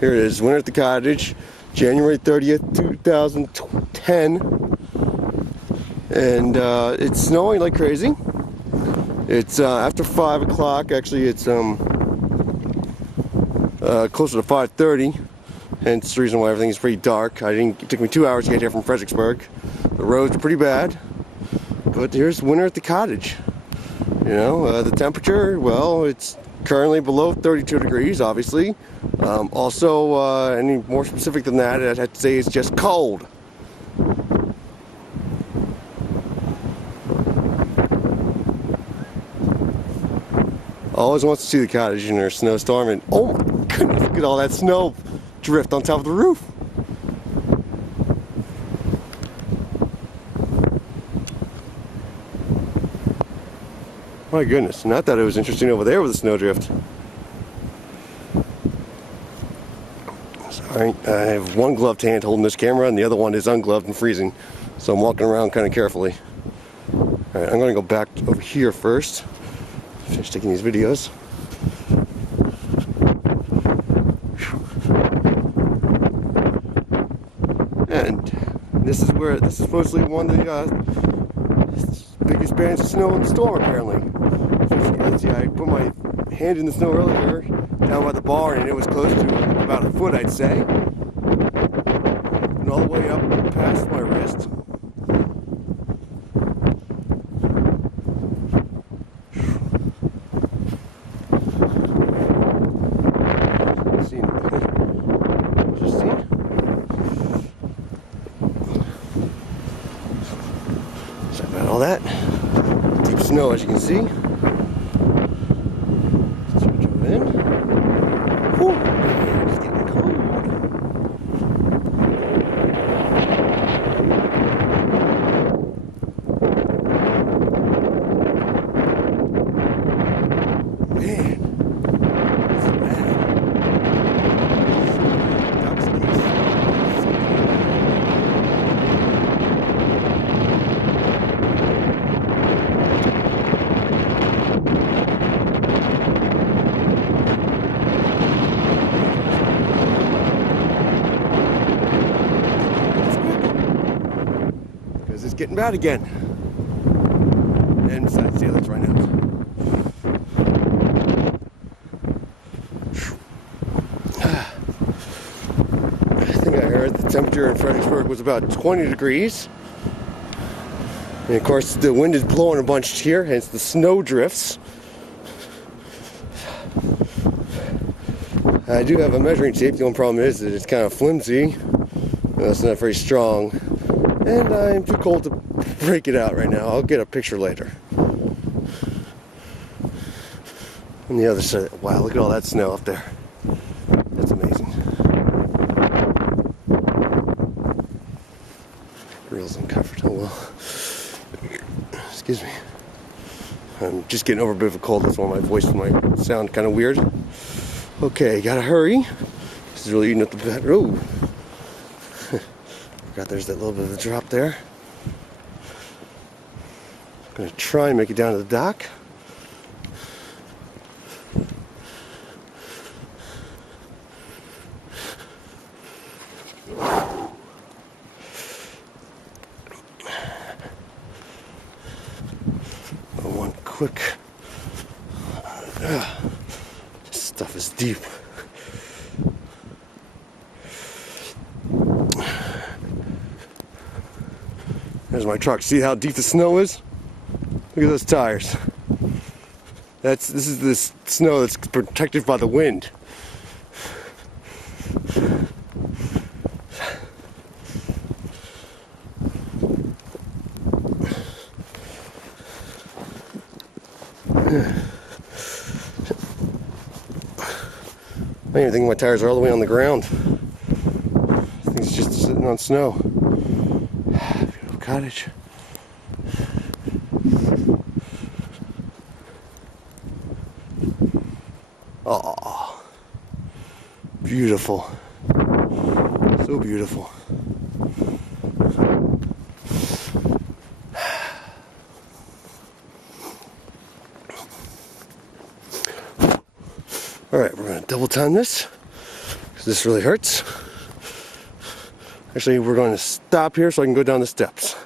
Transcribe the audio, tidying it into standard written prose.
Here it is, winter at the cottage, January 30th, 2010. And it's snowing like crazy. It's after 5 o'clock. Actually, it's closer to 5:30. Hence the reason why everything is pretty dark. It took me 2 hours to get here from Fredericksburg. The roads are pretty bad. But here's winter at the cottage. You know, the temperature, well, it's currently below 32 degrees, obviously. Also, any more specific than that, I'd have to say it's just cold. Always wants to see the cottage in a snowstorm, and oh my goodness, look at all that snow drift on top of the roof. My goodness, and I thought it was interesting over there with the snowdrift. Sorry, I have one gloved hand holding this camera and the other one is ungloved and freezing. So I'm walking around kind of carefully. Alright, I'm going to go back over here first. Finish taking these videos. And this is supposedly one of the biggest bands of snow in the storm, apparently. Let's see, I put my hand in the snow earlier down by the barn and it was close to about a foot, I'd say. And all the way up past my wrist. Sorry about all that. Deep snow, as you can see. In. Whew, it's getting cold. Man, it's bad. Ducks, geese. It's getting bad again. And besides, yeah, that's right now. I think I heard the temperature in Fredericksburg was about 20 degrees. And of course, the wind is blowing a bunch here, hence the snow drifts. I do have a measuring tape. The only problem is that it's kind of flimsy. It's not very strong. And I'm too cold to break it out right now. I'll get a picture later. On the other side, wow, look at all that snow up there. That's amazing. Reels uncovered, oh well. Excuse me. I'm just getting over a bit of a cold, that's why my voice might sound kind of weird. Okay, gotta hurry. This is really eating up the bed. Ooh. There's that little bit of a drop there. I'm going to try and make it down to the dock. One quick. This stuff is deep. There's my truck. See how deep the snow is? Look at those tires. This is the snow that's protected by the wind. I don't even think my tires are all the way on the ground. I think it's just sitting on snow. Beautiful cottage. Oh, beautiful. So beautiful. Alright, we're going to double time this. This really hurts. Actually, we're going to stop here so I can go down the steps.